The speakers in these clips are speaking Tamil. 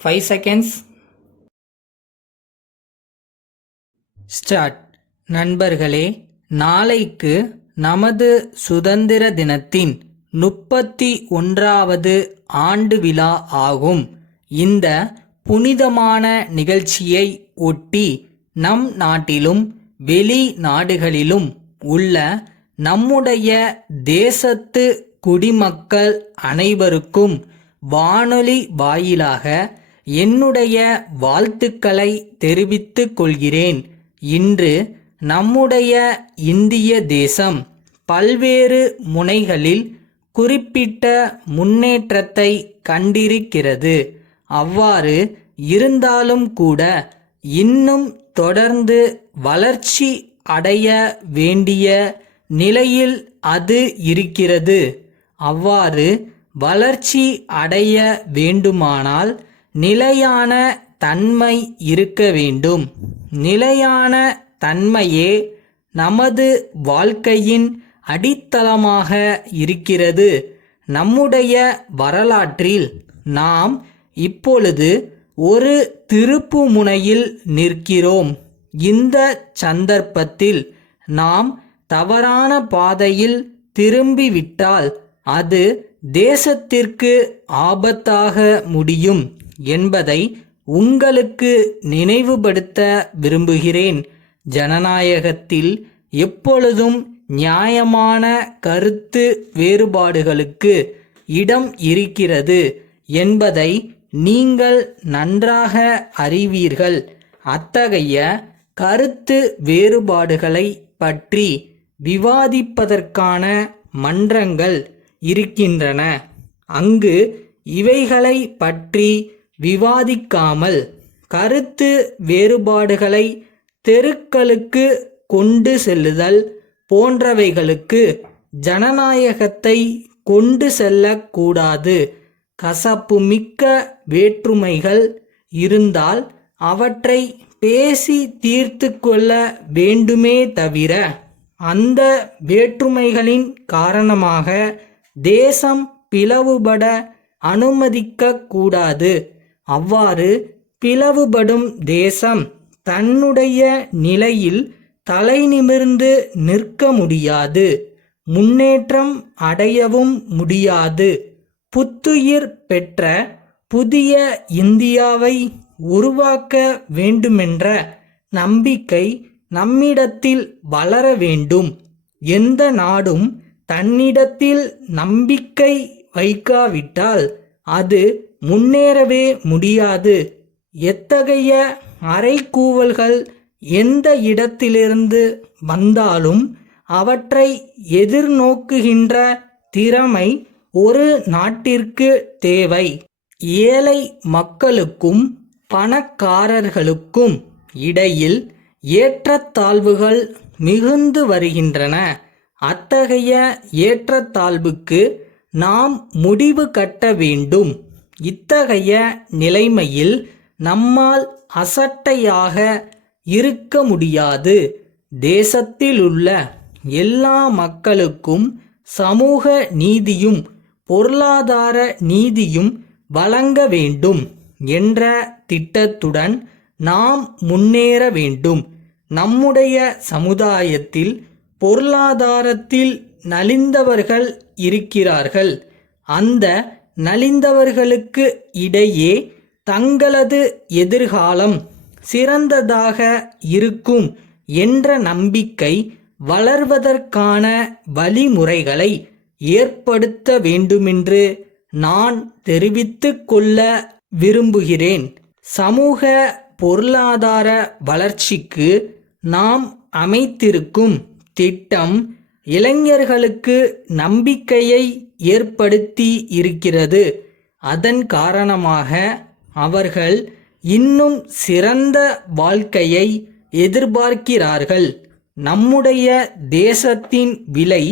5 seconds. ஸ்டார்ட். நண்பர்களே, நாளைக்கு நமது சுதந்திர தினத்தின் 31வது ஆண்டு விழா ஆகும். இந்த புனிதமான நிகழ்ச்சியை ஒட்டி நம் நாட்டிலும் வெளிநாடுகளிலும் உள்ள நம்முடைய தேசத்து குடிமக்கள் அனைவருக்கும் வானொலி வாயிலாக என்னுடைய வாழ்த்துக்களை தெரிவித்துக் கொள்கிறேன். இன்று நம்முடைய இந்திய தேசம் பல்வேறு முனைகளில் குறிப்பிட்ட முன்னேற்றத்தை கண்டிருக்கிறது. அவ்வாறு இருந்தாலும் கூட இன்னும் தொடர்ந்து வளர்ச்சி அடைய வேண்டிய நிலையில் அது இருக்கிறது. அவ்வாறு வளர்ச்சி அடைய வேண்டுமானால் நிலையான தன்மை இருக்க வேண்டும். நிலையான தன்மையே நமது வாழ்க்கையின் அடித்தளமாக இருக்கிறது. நம்முடைய வரலாற்றில் நாம் இப்பொழுது ஒரு திருப்பு முனையில் நிற்கிறோம். இந்த சந்தர்ப்பத்தில் நாம் தவறான பாதையில் திரும்பிவிட்டால் அது தேசத்திற்கு ஆபத்தாக முடியும் என்பதை உங்களுக்கு நினைவுபடுத்த விரும்புகிறேன். ஜனநாயகத்தில் எப்பொழுதும் நியாயமான கருத்து வேறுபாடுகளுக்கு இடம் இருக்கிறது என்பதை நீங்கள் நன்றாக அறிவீர்கள். அத்தகைய கருத்து வேறுபாடுகளை பற்றி விவாதிப்பதற்கான மன்றங்கள் இருக்கின்றன. அங்கு இவைகளை பற்றி விவாதிக்காமல் கருத்து வேறுபாடுகளை தெருக்களுக்கு கொண்டு செல்லுதல் போன்றவைகளுக்கு ஜனநாயகத்தை கொண்டு செல்லக்கூடாது. கசப்புமிக்க வேற்றுமைகள் இருந்தால் அவற்றை பேசி தீர்த்து கொள்ள வேண்டுமே தவிர அந்த வேற்றுமைகளின் காரணமாக தேசம் பிளவுபட அனுமதிக்க கூடாது. அவ்வாறு பிளவுபடும் தேசம் தன்னுடைய நிலையில் தலை நிமிர்ந்து நிற்க முடியாது, முன்னேற்றம் அடையவும் முடியாது. புத்துயிர் பெற்ற புதிய இந்தியாவை உருவாக்க வேண்டுமென்ற நம்பிக்கை நம்மிடத்தில் வளர வேண்டும். எந்த நாடும் தன்னிடத்தில் நம்பிக்கை வைக்காவிட்டால் அது முன்னேறவே முடியாது. எத்தகைய அறைகூவல்கள் எந்த இடத்திலிருந்து வந்தாலும் அவற்றை எதிர்நோக்குகின்ற திறமை ஒரு நாட்டிற்கு தேவை. ஏழை மக்களுக்கும் பணக்காரர்களுக்கும் இடையில் ஏற்றத்தாழ்வுகள் மிகுந்து வருகின்றன. அத்தகைய ஏற்றத்தாழ்வுக்கு நாம் முடிவு கட்ட வேண்டும். இத்தகைய நிலைமையில் நம்மால் அசட்டையாக இருக்க முடியாது. தேசத்திலுள்ள எல்லா மக்களுக்கும் சமூக நீதியும் பொருளாதார நீதியும் வழங்க வேண்டும் என்ற திட்டத்துடன் நாம் முன்னேற வேண்டும். நம்முடைய சமுதாயத்தில் பொருளாதாரத்தில் நலிந்தவர்கள் இருக்கிறார்கள். அந்த நலிந்தவர்களுக்கு இடையே தங்களது எதிர்காலம் சிறந்ததாக இருக்கும் என்ற நம்பிக்கை வளர்வதற்கான வழிமுறைகளை ஏற்படுத்த வேண்டுமென்று நான் தெரிவித்துக் கொள்ள விரும்புகிறேன். சமூக பொருளாதார வளர்ச்சிக்கு நாம் அமைத்திருக்கும் திட்டம் இளைஞர்களுக்கு நம்பிக்கையை ஏற்படுத்தி இருக்கிறது. அதன் காரணமாக அவர்கள் இன்னும் சிறந்த வாழ்க்கையை எதிர்பார்க்கிறார்கள். நம்முடைய தேசத்தின் விலை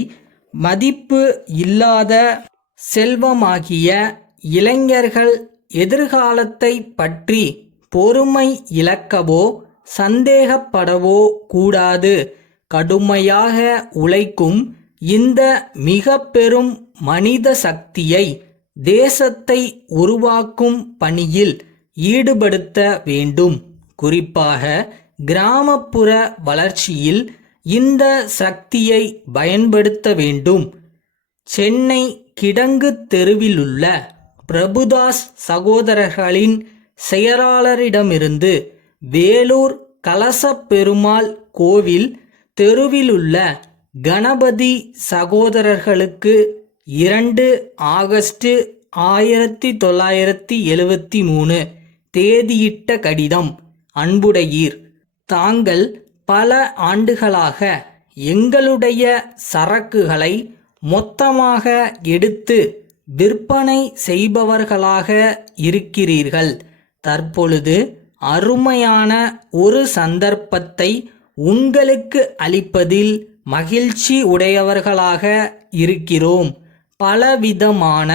மதிப்பு இல்லாத செல்வமாகிய இளைஞர்கள் எதிர்காலத்தை பற்றி பொறுமை இழக்கவோ சந்தேகப்படவோ கூடாது. கடுமையாக உழைக்கும் இந்த மிக பெரும் மனித சக்தியை தேசத்தை உருவாக்கும் பணியில் ஈடுபடுத்த வேண்டும். குறிப்பாக கிராமப்புற வளர்ச்சியில் இந்த சக்தியை பயன்படுத்த வேண்டும். சென்னை கிடங்கு தெருவிலுள்ள பிரபுதாஸ் சகோதரர்களின் செயலாளரிடமிருந்து வேலூர் கலசப்பெருமாள் கோவில் தெருவிலுள்ள கணபதி சகோதரர்களுக்கு 2 ஆகஸ்ட் 1973 தேதியிட்ட கடிதம். அன்புடையீர், தாங்கள் பல ஆண்டுகளாக எங்களுடைய சரக்குகளை மொத்தமாக எடுத்து விற்பனை செய்பவர்களாக இருக்கிறீர்கள். தற்பொழுது அருமையான ஒரு சந்தர்ப்பத்தை உங்களுக்கு அளிப்பதில் மகிழ்ச்சி உடையவர்களாக இருக்கிறோம். பலவிதமான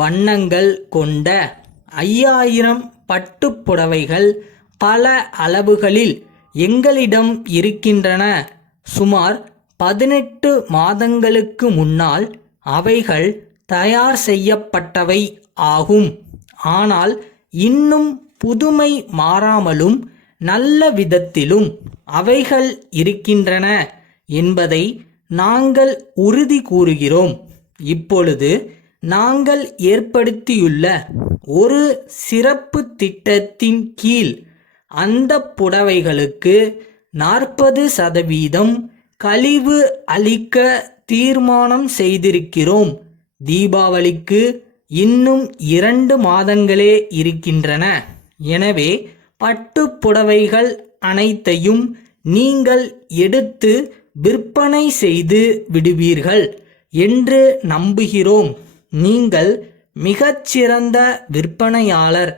வண்ணங்கள் கொண்ட 5000 பட்டுப் புடவைகள் பல அளவுகளில் எங்களிடம் இருக்கின்றன. சுமார் 18 மாதங்களுக்கு முன்னால் அவைகள் தயார் செய்யப்பட்டவை ஆகும். ஆனால் இன்னும் புதுமை மாறாமலும் நல்ல விதத்திலும் அவைகள் இருக்கின்றன என்பதை நாங்கள் உறுதி கூறுகிறோம். இப்பொழுது நாங்கள் ஏற்படுத்தியுள்ள ஒரு சிறப்பு திட்டத்தின் கீழ் அந்த புடவைகளுக்கு 40% கழிவு அளிக்க தீர்மானம் செய்திருக்கிறோம். தீபாவளிக்கு இன்னும் 2 மாதங்களே இருக்கின்றன. எனவே பட்டுப் புடவைகள் அனைத்தையும் நீங்கள் எடுத்து விற்பனை செய்து விடுவீர்கள் என்று நம்புகிறோம். நீங்கள் மிகச்சிறந்த விற்பனையாளர்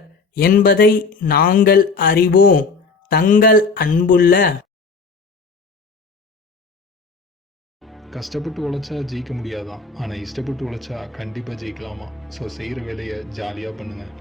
என்பதை நாங்கள் அறிவோம். தங்கள் அன்புள்ள கஷ்டப்பட்டு உழைச்சா ஜெயிக்க முடியாதான், ஆனால் இஷ்டப்பட்டு உழைச்சா கண்டிப்பாக ஜெயிக்கலாமா. ஸோ செய்கிற வேலையை ஜாலியாக பண்ணுங்கள்.